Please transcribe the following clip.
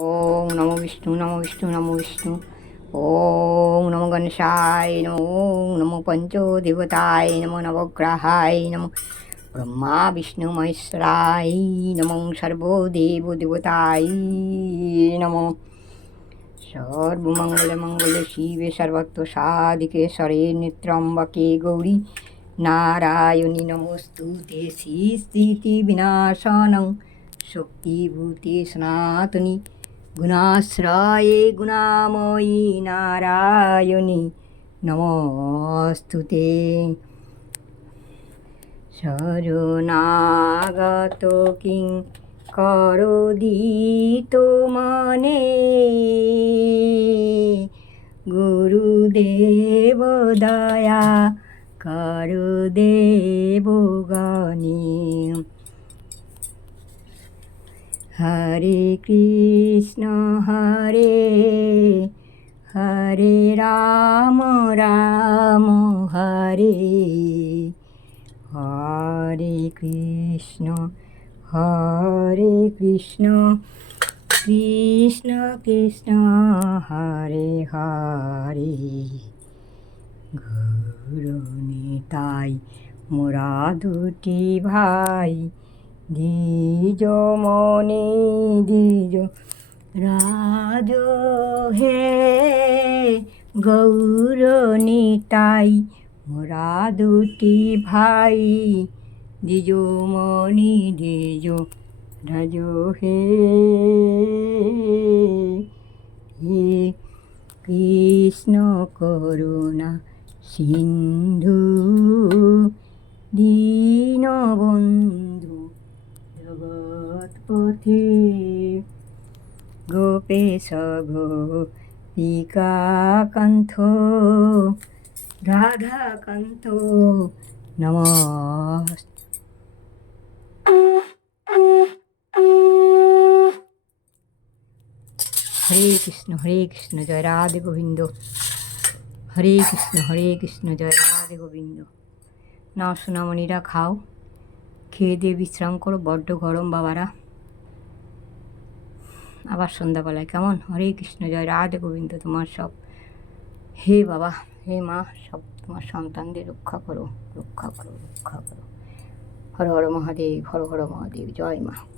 ওং নমো বিষ্ণু নমো বিষ্ণু নমো বিষ্ণু। ওং নমো গণেশায় নমো ওং নমো পঞ্চদেবতায় নমো, নবগ্রহায় নমো। ব্রহ্মা, বিষ্ণু, মহেশ্বরায় নমো, সর্বদেব দেবতায় নমো। সর্বমঙ্গলমঙ্গলে শিবে সর্বত্র সাধিকে স্বরে নেত্রম্বকে গৌরী নারায়ণী নমস্তুতে শ্রীস্থিতি বিনাশনং শক্তিভূতে সনাতনী গুণাশ্রয়ে গুণাময়ী নারায়ণী নমস্তুতে শরণাগত কিং করদিত মনে গুরুদেব দয়া করুদেব গণী হরে কৃষ্ণ, হরে হরে রাম রাম, হরে হরে কৃষ্ণ হরে কৃষ্ণ কৃষ্ণ কৃষ্ণ, হরে হরে। গুরু নিতাই মোরা দুটি ভাই দ্বিজ মনে দ্বিজ রাজ হে গৌর নিতাই মোরা দুটি ভাই। দ্বিজ মণি দ্বিজ রাজ হে। হে কৃষ্ণ করুণা সিন্ধু। জগৎপথে গোপেশ গোপিকাকান্ত রাধাকান্ত নমস্তে। হরে কৃষ্ণ হরে কৃষ্ণ, জয় রাধে গোবিন্দ। হরে কৃষ্ণ হরে কৃষ্ণ, জয় রাধে গোবিন্দ। না সোনামণিরা, খাও। খেয়ে দিয়ে বিশ্রাম করো, বড্ড গরম বাবারা। আবার সন্ধ্যাবেলায় কেমন? হরে কৃষ্ণ, জয় রাধে গোবিন্দ, তোমার সব। হে বাবা, হে মা, সব তোমার সন্তানদের রক্ষা করো রক্ষা করো রক্ষা করো। হর হর মহাদেব, হর হর মহাদেব, জয় মা।